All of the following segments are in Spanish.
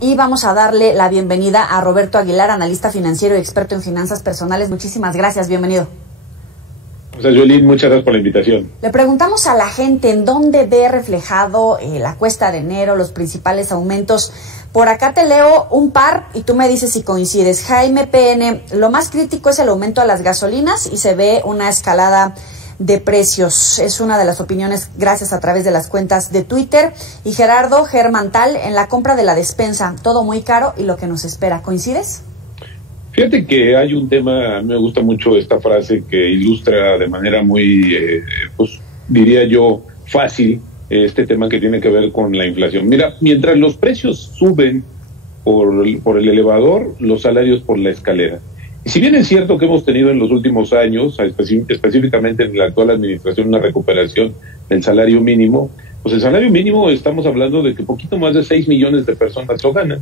Y vamos a darle la bienvenida a Roberto Aguilar, analista financiero y experto en finanzas personales. Muchísimas gracias, bienvenido. Yolín, muchas gracias por la invitación. Le preguntamos a la gente en dónde ve reflejado la cuesta de enero, los principales aumentos. Por acá te leo un par y tú me dices si coincides. Jaime PN, lo más crítico es el aumento a las gasolinas y se ve una escalada de precios. Es una de las opiniones gracias a través de las cuentas de Twitter. Y Gerardo Germantal, en la compra de la despensa, todo muy caro y lo que nos espera. ¿Coincides? Fíjate que hay un tema, a mí me gusta mucho esta frase que ilustra de manera muy, pues diría yo, fácil este tema que tiene que ver con la inflación. Mira, mientras los precios suben por el elevador, los salarios por la escalera. Y si bien es cierto que hemos tenido en los últimos años, específicamente en la actual administración, una recuperación del salario mínimo, pues el salario mínimo estamos hablando de que poquito más de 6 millones de personas lo ganan.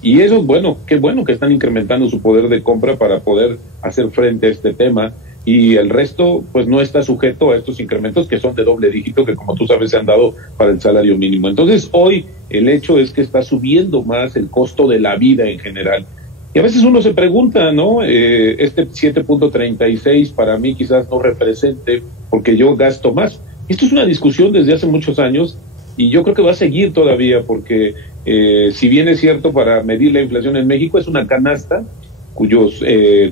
Y eso, bueno, qué bueno que están incrementando su poder de compra para poder hacer frente a este tema. Y el resto, pues no está sujeto a estos incrementos que son de doble dígito, que como tú sabes se han dado para el salario mínimo. Entonces hoy el hecho es que está subiendo más el costo de la vida en general. Y a veces uno se pregunta, ¿no? Este 7.36 para mí quizás no represente porque yo gasto más. Esto es una discusión desde hace muchos años y yo creo que va a seguir todavía porque si bien es cierto para medir la inflación en México es una canasta cuyos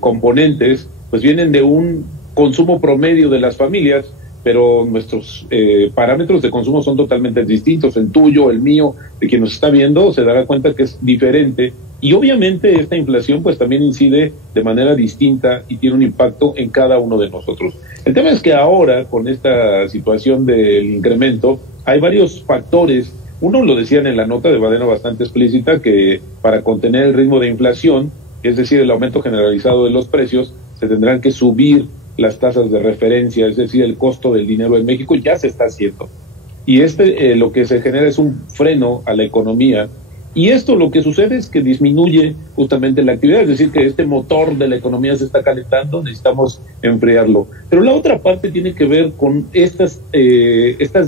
componentes pues vienen de un consumo promedio de las familias, pero nuestros parámetros de consumo son totalmente distintos. El tuyo, el mío, de quien nos está viendo, se dará cuenta que es diferente. Y obviamente esta inflación pues también incide de manera distinta y tiene un impacto en cada uno de nosotros. El tema es que ahora, con esta situación del incremento, hay varios factores. Uno lo decían en la nota de manera bastante explícita, que para contener el ritmo de inflación, es decir, el aumento generalizado de los precios, se tendrán que subir las tasas de referencia, es decir, el costo del dinero en México ya se está haciendo. Y lo que se genera es un freno a la economía. Y esto lo que sucede es que disminuye justamente la actividad, es decir, que este motor de la economía se está calentando, necesitamos enfriarlo. Pero la otra parte tiene que ver con estas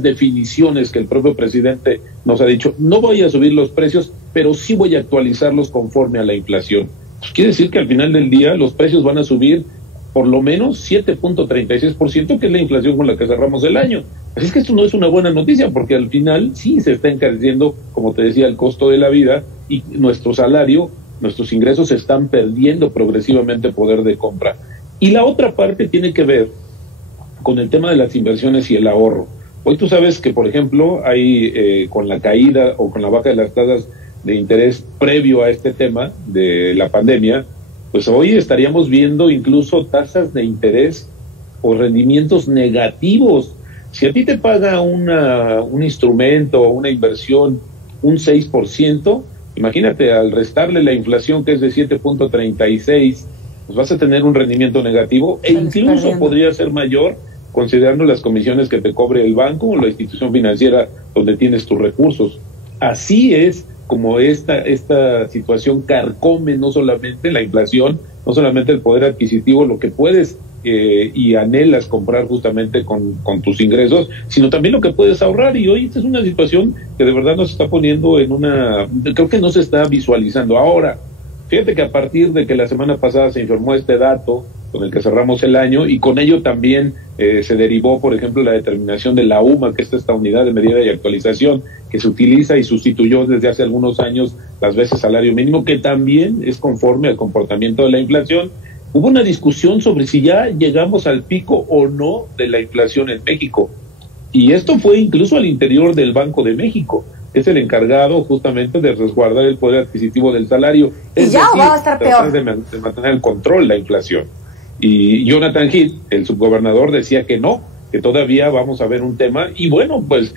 definiciones que el propio presidente nos ha dicho. No voy a subir los precios, pero sí voy a actualizarlos conforme a la inflación. Pues quiere decir que al final del día los precios van a subir por lo menos 7.36%, que es la inflación con la que cerramos el año. Así es que esto no es una buena noticia, porque al final sí se está encareciendo, como te decía, el costo de la vida y nuestro salario, nuestros ingresos están perdiendo progresivamente poder de compra. Y la otra parte tiene que ver con el tema de las inversiones y el ahorro. Hoy tú sabes que, por ejemplo, hay con la caída o con la baja de las tasas de interés previo a este tema de la pandemia, pues hoy estaríamos viendo incluso tasas de interés o rendimientos negativos. Si a ti te paga un instrumento o una inversión un 6%, imagínate, al restarle la inflación que es de 7.36, pues vas a tener un rendimiento negativo e incluso podría ser mayor considerando las comisiones que te cobre el banco o la institución financiera donde tienes tus recursos. Así es como esta situación carcome no solamente la inflación, no solamente el poder adquisitivo, lo que puedes y anhelas comprar justamente con tus ingresos, sino también lo que puedes ahorrar. Y hoy esta es una situación que de verdad nos está poniendo creo que no se está visualizando. Ahora, fíjate que a partir de que la semana pasada se informó este dato con el que cerramos el año, y con ello también se derivó, por ejemplo, la determinación de la UMA, que es esta unidad de medida y actualización que se utiliza y sustituyó desde hace algunos años las veces salario mínimo, que también es conforme al comportamiento de la inflación. Hubo una discusión sobre si ya llegamos al pico o no de la inflación en México, y esto fue incluso al interior del Banco de México, que es el encargado justamente de resguardar el poder adquisitivo del salario. Y ya va a estar peor. De mantener el control de la inflación. Y Jonathan Heath, el subgobernador, decía que no, que todavía vamos a ver un tema, y bueno, pues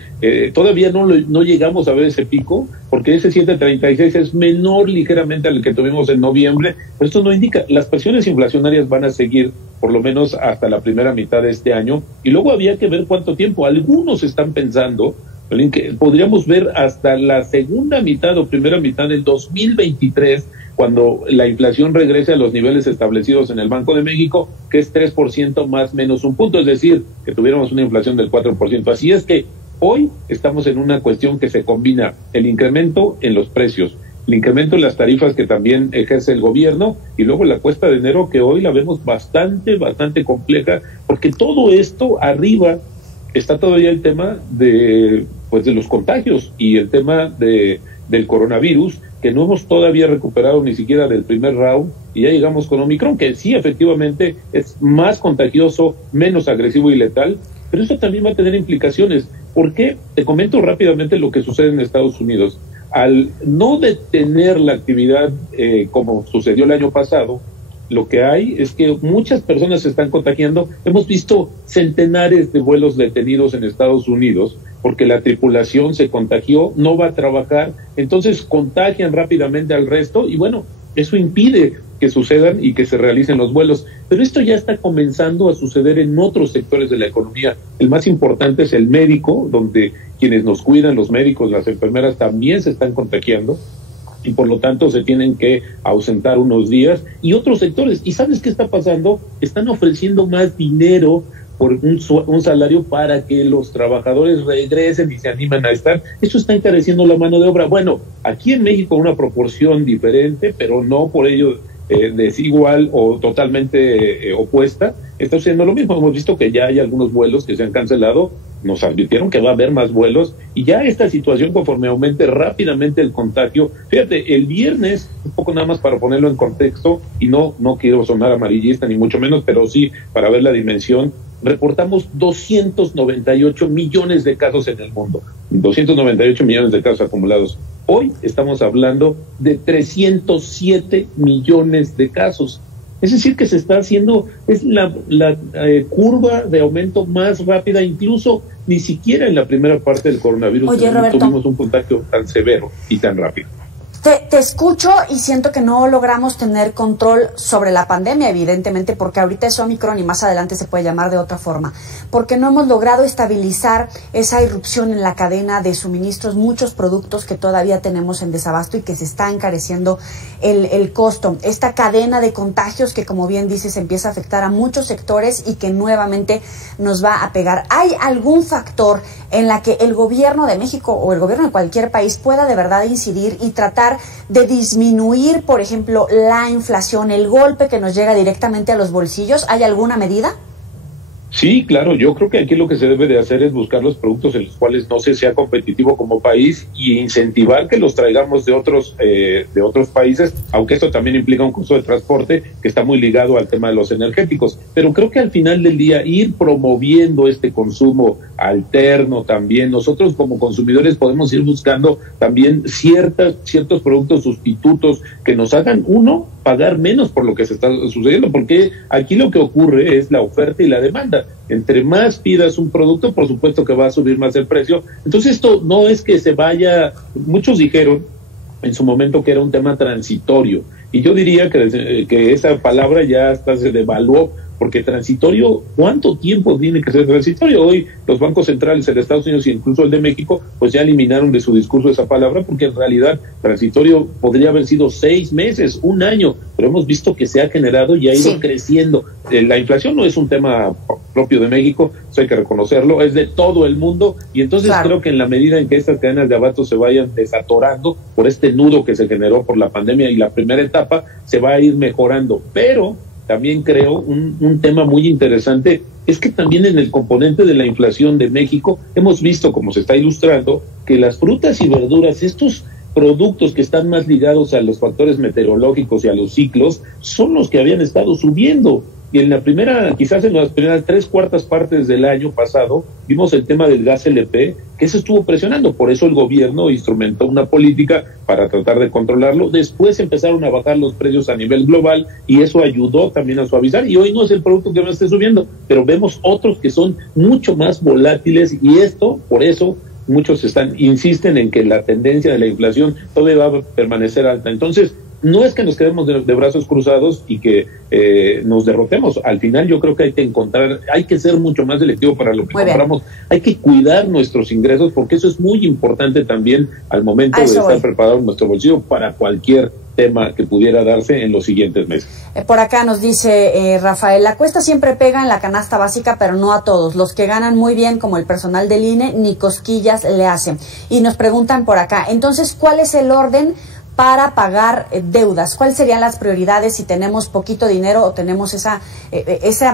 todavía no llegamos a ver ese pico, porque ese 7.36 es menor ligeramente al que tuvimos en noviembre, pero esto no indica, las presiones inflacionarias van a seguir por lo menos hasta la primera mitad de este año, y luego había que ver cuánto tiempo. Algunos están pensando que podríamos ver hasta la segunda mitad o primera mitad del 2023, cuando la inflación regrese a los niveles establecidos en el Banco de México, que es 3% más menos un punto, es decir, que tuviéramos una inflación del 4%. Así es que hoy estamos en una cuestión que se combina el incremento en los precios el incremento de las tarifas que también ejerce el gobierno, y luego la cuesta de enero, que hoy la vemos bastante compleja, porque todo esto arriba está todavía el tema de los contagios y el tema del coronavirus, que no hemos todavía recuperado ni siquiera del primer round, y ya llegamos con Omicron, que sí, efectivamente, es más contagioso, menos agresivo y letal, pero eso también va a tener implicaciones. ¿Por qué? Te comento rápidamente lo que sucede en Estados Unidos. Al no detener la actividad como sucedió el año pasado, lo que hay es que muchas personas se están contagiando. Hemos visto centenares de vuelos detenidos en Estados Unidos porque la tripulación se contagió, no va a trabajar, entonces contagian rápidamente al resto y bueno, eso impide que sucedan y que se realicen los vuelos. Pero esto ya está comenzando a suceder en otros sectores de la economía. El más importante es el médico, donde quienes nos cuidan, los médicos, las enfermeras, también se están contagiando y por lo tanto se tienen que ausentar unos días, y otros sectores. ¿Y sabes qué está pasando? Están ofreciendo más dinero por un salario para que los trabajadores regresen y se animan a estar. Eso está encareciendo la mano de obra. Bueno, aquí en México una proporción diferente, pero no por ello desigual o totalmente opuesta. Está sucediendo lo mismo. Hemos visto que ya hay algunos vuelos que se han cancelado, nos advirtieron que va a haber más vuelos, y ya esta situación, conforme aumente rápidamente el contagio, fíjate, el viernes, un poco nada más para ponerlo en contexto, y no quiero sonar amarillista ni mucho menos, pero sí para ver la dimensión, reportamos 298 millones de casos en el mundo, 298 millones de casos acumulados. Hoy estamos hablando de 307 millones de casos. Es decir, que se está haciendo, es la curva de aumento más rápida, incluso ni siquiera en la primera parte del coronavirus. Oye, Roberto, tuvimos un contagio tan severo y tan rápido. Te escucho y siento que no logramos tener control sobre la pandemia, evidentemente, porque ahorita es Omicron y más adelante se puede llamar de otra forma, porque no hemos logrado estabilizar esa irrupción en la cadena de suministros, muchos productos que todavía tenemos en desabasto y que se está encareciendo el costo. Esta cadena de contagios que, como bien dices, empieza a afectar a muchos sectores y que nuevamente nos va a pegar. ¿Hay algún factor en la que el gobierno de México o el gobierno de cualquier país pueda de verdad incidir y tratar de disminuir, por ejemplo, la inflación, el golpe que nos llega directamente a los bolsillos? ¿Hay alguna medida? Sí, claro, yo creo que aquí lo que se debe de hacer es buscar los productos en los cuales no se sea competitivo como país y incentivar que los traigamos de otros países, aunque esto también implica un costo de transporte que está muy ligado al tema de los energéticos. Pero creo que al final del día ir promoviendo este consumo alterno también, nosotros como consumidores podemos ir buscando también ciertos productos sustitutos que nos hagan, uno, pagar menos por lo que se está sucediendo, porque aquí lo que ocurre es la oferta y la demanda. Entre más pidas un producto, por supuesto que va a subir más el precio. Entonces esto no es que se vaya, muchos dijeron en su momento que era un tema transitorio, y yo diría que esa palabra ya hasta se devaluó, porque transitorio, ¿cuánto tiempo tiene que ser transitorio? Hoy los bancos centrales de Estados Unidos e incluso el de México pues ya eliminaron de su discurso esa palabra, porque en realidad transitorio podría haber sido 6 meses, 1 año, pero hemos visto que se ha generado y ha ido creciendo. La inflación no es un tema propio de México, eso hay que reconocerlo, es de todo el mundo, y entonces creo que en la medida en que estas cadenas de abasto se vayan desatorando por este nudo que se generó por la pandemia y la primera etapa, se va a ir mejorando. Pero también creo un tema muy interesante es que también en el componente de la inflación de México hemos visto, como se está ilustrando, que las frutas y verduras, estos productos que están más ligados a los factores meteorológicos y a los ciclos, son los que habían estado subiendo. Y en quizás en las primeras 3/4 partes del año pasado, vimos el tema del gas LP, que se estuvo presionando. Por eso el gobierno instrumentó una política para tratar de controlarlo. Después empezaron a bajar los precios a nivel global y eso ayudó también a suavizar. Y hoy no es el producto que más esté subiendo, pero vemos otros que son mucho más volátiles, y por eso muchos insisten en que la tendencia de la inflación todavía va a permanecer alta. Entonces, no es que nos quedemos de brazos cruzados y que nos derrotemos. Al final yo creo que hay que ser mucho más selectivo para lo que compramos. Hay que cuidar nuestros ingresos, porque eso es muy importante también al momento de estar preparado en nuestro bolsillo para cualquier tema que pudiera darse en los siguientes meses. Por acá nos dice Rafael, la cuesta siempre pega en la canasta básica, pero no a todos. Los que ganan muy bien, como el personal del INE, ni cosquillas le hacen. Y nos preguntan por acá, entonces, ¿cuál es el orden para pagar deudas? ¿Cuáles serían las prioridades si tenemos poquito dinero o tenemos esa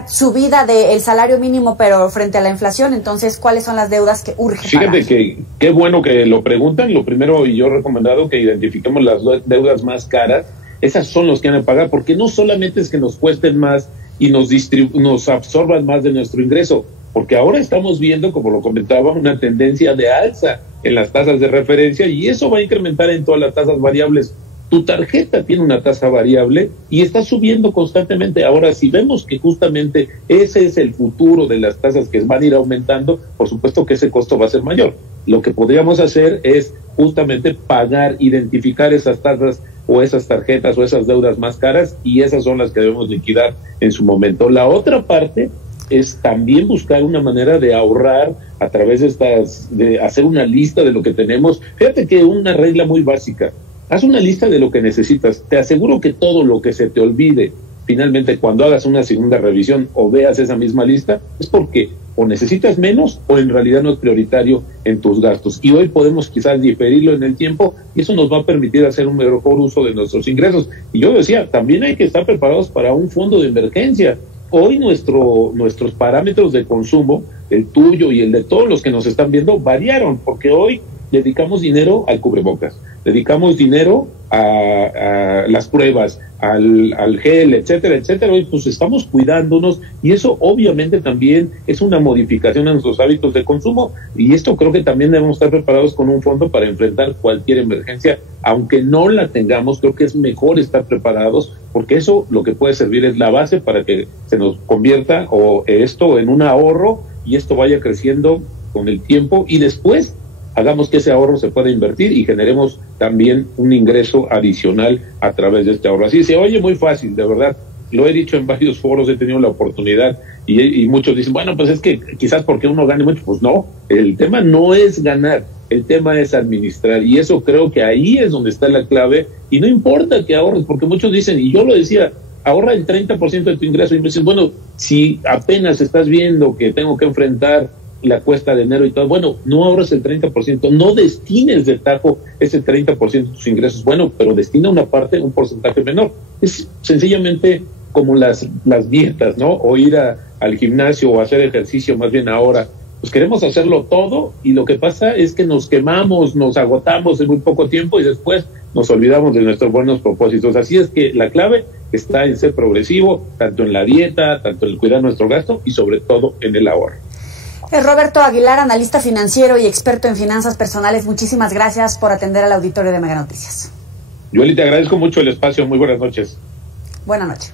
subida del salario mínimo pero frente a la inflación? Entonces, ¿cuáles son las deudas que urge pagar? Fíjate que qué bueno que lo preguntan. Lo primero, y yo he recomendado que identifiquemos las deudas más caras. Esas son las que han de pagar, porque no solamente es que nos cuesten más y nos absorban más de nuestro ingreso, porque ahora estamos viendo, como lo comentaba, una tendencia de alza en las tasas de referencia, y eso va a incrementar en todas las tasas variables. Tu tarjeta tiene una tasa variable y está subiendo constantemente. Ahora, si vemos que justamente ese es el futuro de las tasas que van a ir aumentando, por supuesto que ese costo va a ser mayor. Lo que podríamos hacer es justamente pagar, identificar esas tasas o esas tarjetas o esas deudas más caras, y esas son las que debemos liquidar en su momento. La otra parte es también buscar una manera de ahorrar a través de hacer una lista de lo que tenemos. Fíjate que una regla muy básica: haz una lista de lo que necesitas. Te aseguro que todo lo que se te olvide, finalmente cuando hagas una segunda revisión o veas esa misma lista, es porque o necesitas menos o en realidad no es prioritario en tus gastos. Y hoy podemos quizás diferirlo en el tiempo, y eso nos va a permitir hacer un mejor uso de nuestros ingresos. Y yo decía, también hay que estar preparados para un fondo de emergencia. Hoy nuestros parámetros de consumo, el tuyo y el de todos los que nos están viendo, variaron, porque hoy dedicamos dinero al cubrebocas, dedicamos dinero a las pruebas, al gel, etcétera, etcétera. Hoy pues estamos cuidándonos, y eso obviamente también es una modificación a nuestros hábitos de consumo, y esto creo que también debemos estar preparados con un fondo para enfrentar cualquier emergencia. Aunque no la tengamos, creo que es mejor estar preparados, porque eso lo que puede servir es la base para que se nos convierta esto en un ahorro, y esto vaya creciendo con el tiempo, y después hagamos que ese ahorro se pueda invertir y generemos también un ingreso adicional a través de este ahorro. Así se oye muy fácil, de verdad. Lo he dicho en varios foros, he tenido la oportunidad, y muchos dicen, bueno, pues es que quizás porque uno gane mucho. Pues no, el tema no es ganar, el tema es administrar, y eso creo que ahí es donde está la clave. Y no importa que ahorres, porque muchos dicen, y yo lo decía, ahorra el 30% de tu ingreso, y me dicen, bueno, si apenas estás viendo que tengo que enfrentar la cuesta de enero y todo, bueno, no ahorres el 30%, no destines de tajo ese 30% de tus ingresos, bueno, pero destina una parte, un porcentaje menor. Es sencillamente como las dietas, ¿no? O ir al gimnasio o hacer ejercicio, más bien ahora. Pues queremos hacerlo todo, y lo que pasa es que nos quemamos, nos agotamos en muy poco tiempo, y después nos olvidamos de nuestros buenos propósitos. Así es que la clave está en ser progresivo, tanto en la dieta, tanto en cuidar nuestro gasto, y sobre todo en el ahorro. Roberto Aguilar, analista financiero y experto en finanzas personales, muchísimas gracias por atender al auditorio de Mega Noticias. Yoli, te agradezco mucho el espacio. Muy buenas noches. Buenas noches.